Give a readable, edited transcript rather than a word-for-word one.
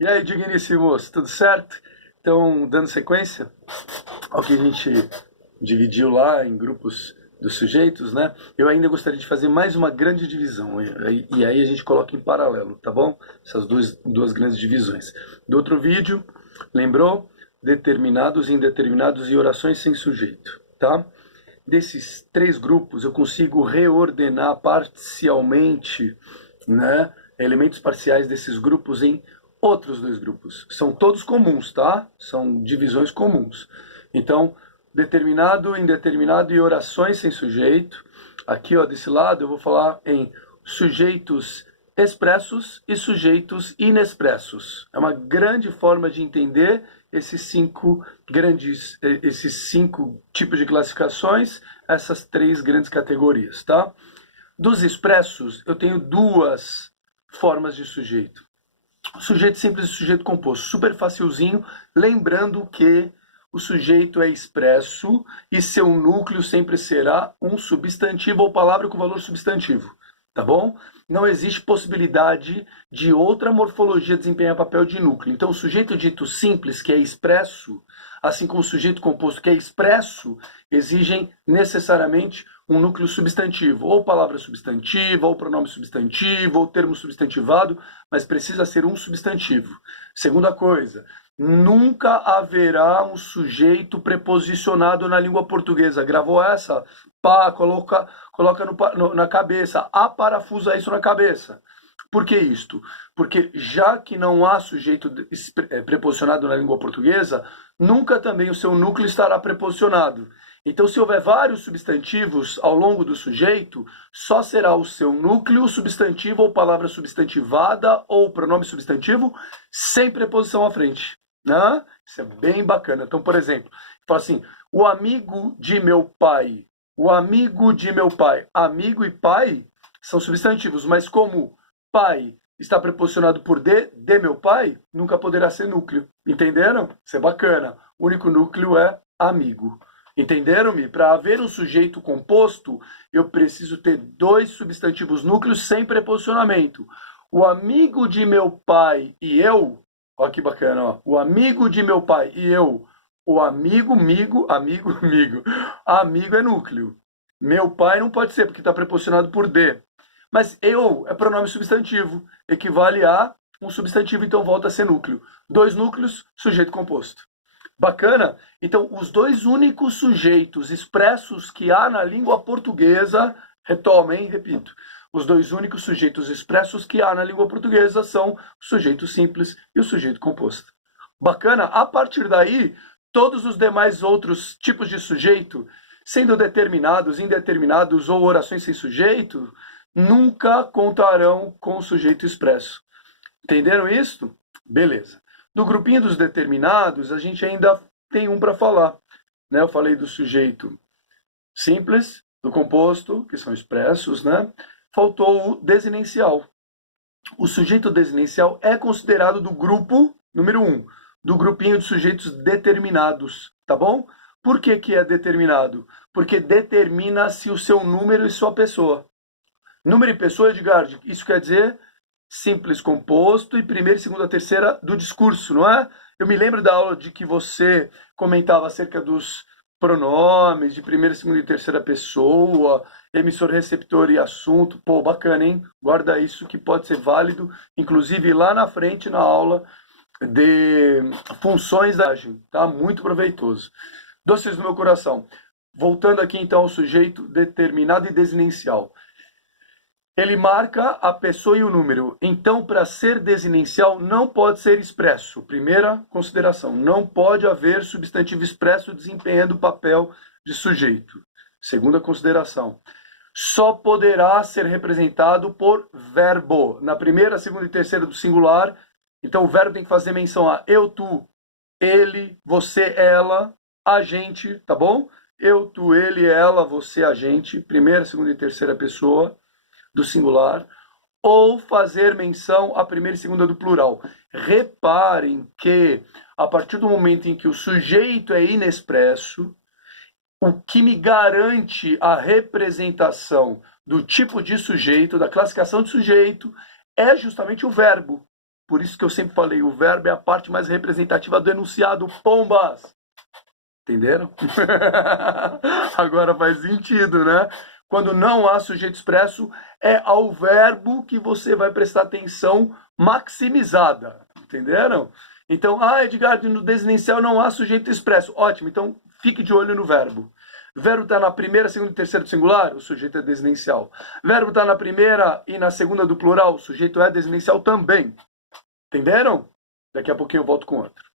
E aí, digníssimos, tudo certo? Então, dando sequência ao que a gente dividiu lá em grupos dos sujeitos, né? Eu ainda gostaria de fazer mais uma grande divisão, e aí a gente coloca em paralelo, tá bom? Essas duas grandes divisões. Do outro vídeo, lembrou? Determinados, indeterminados e orações sem sujeito, tá? Desses três grupos, eu consigo reordenar parcialmente, né, elementos parciais desses grupos em outros dois grupos. São todos comuns, tá? São divisões comuns. Então, determinado, indeterminado e orações sem sujeito. Aqui, ó, desse lado, eu vou falar em sujeitos expressos e sujeitos inexpressos. É uma grande forma de entender esses cinco tipos de classificações, essas três grandes categorias, tá? Dos expressos, eu tenho duas formas de sujeito. Sujeito simples e sujeito composto. Super facilzinho, lembrando que o sujeito é expresso e seu núcleo sempre será um substantivo ou palavra com valor substantivo. Tá bom? Não existe possibilidade de outra morfologia desempenhar papel de núcleo. Então, o sujeito dito simples, que é expresso, assim como o sujeito composto, que é expresso, exigem necessariamente um núcleo substantivo, ou palavra substantiva, ou pronome substantivo, ou termo substantivado, mas precisa ser um substantivo. Segunda coisa, nunca haverá um sujeito preposicionado na língua portuguesa. Gravou essa? Pá, coloca na cabeça. Aparafusa isso na cabeça. Por que isto? Porque já que não há sujeito preposicionado na língua portuguesa, nunca também o seu núcleo estará preposicionado. Então, se houver vários substantivos ao longo do sujeito, só será o seu núcleo substantivo ou palavra substantivada ou pronome substantivo sem preposição à frente. Né? Isso é bem bacana. Então, por exemplo, fala assim, o amigo de meu pai. O amigo de meu pai. Amigo e pai são substantivos, mas como pai está preposicionado por de meu pai, nunca poderá ser núcleo. Entenderam? Isso é bacana. O único núcleo é amigo. Entenderam-me? Para haver um sujeito composto, eu preciso ter dois substantivos núcleos sem preposicionamento. O amigo de meu pai e eu, olha que bacana, ó. O amigo de meu pai e eu, o amigo, amigo. Amigo é núcleo. Meu pai não pode ser, porque está preposicionado por de. Mas eu é pronome substantivo, equivale a um substantivo, então volta a ser núcleo. Dois núcleos, sujeito composto. Bacana? Então, os dois únicos sujeitos expressos que há na língua portuguesa, retomem, repito, os dois únicos sujeitos expressos que há na língua portuguesa são o sujeito simples e o sujeito composto. Bacana? A partir daí, todos os demais outros tipos de sujeito, sendo determinados, indeterminados ou orações sem sujeito, nunca contarão com o sujeito expresso. Entenderam isso? Beleza. Do grupinho dos determinados, a gente ainda tem um para falar. Né? Eu falei do sujeito simples, do composto, que são expressos, né? Faltou o desinencial. O sujeito desinencial é considerado do grupo número 1, do grupinho de sujeitos determinados, tá bom? Por que que é determinado? Porque determina-se o seu número e sua pessoa. Número e pessoa, Edgar, isso quer dizer simples composto e primeira, segunda, terceira do discurso, não é? Eu me lembro da aula de que você comentava acerca dos pronomes de primeira, segunda e terceira pessoa, emissor, receptor e assunto. Pô, bacana, hein? Guarda isso que pode ser válido, inclusive lá na frente na aula de funções da linguagem, tá? Muito proveitoso. Doces do meu coração. Voltando aqui então ao sujeito determinado e desinencial. Ele marca a pessoa e o número. Então, para ser desinencial, não pode ser expresso. Primeira consideração, não pode haver substantivo expresso desempenhando o papel de sujeito. Segunda consideração, só poderá ser representado por verbo. Na primeira, segunda e terceira do singular, então o verbo tem que fazer menção a eu, tu, ele, você, ela, a gente, tá bom? Eu, tu, ele, ela, você, a gente. Primeira, segunda e terceira pessoa do singular, ou fazer menção à primeira e segunda do plural. Reparem que, a partir do momento em que o sujeito é inexpresso, o que me garante a representação do tipo de sujeito, da classificação de sujeito, é justamente o verbo. Por isso que eu sempre falei, o verbo é a parte mais representativa do enunciado, pombas! Entenderam? Agora faz sentido, né? Quando não há sujeito expresso, é ao verbo que você vai prestar atenção maximizada. Entenderam? Então, Edgar, no desinicial não há sujeito expresso. Ótimo, então fique de olho no verbo. O verbo está na primeira, segunda e terceira do singular, o sujeito é desinicial. O verbo está na primeira e na segunda do plural, o sujeito é desinicial também. Entenderam? Daqui a pouquinho eu volto com outro.